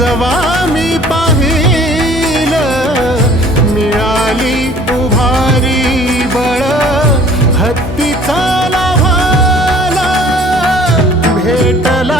जवा मी पाहिल मिळाली उभारी बळ हत्तीचा लाभाला भेटला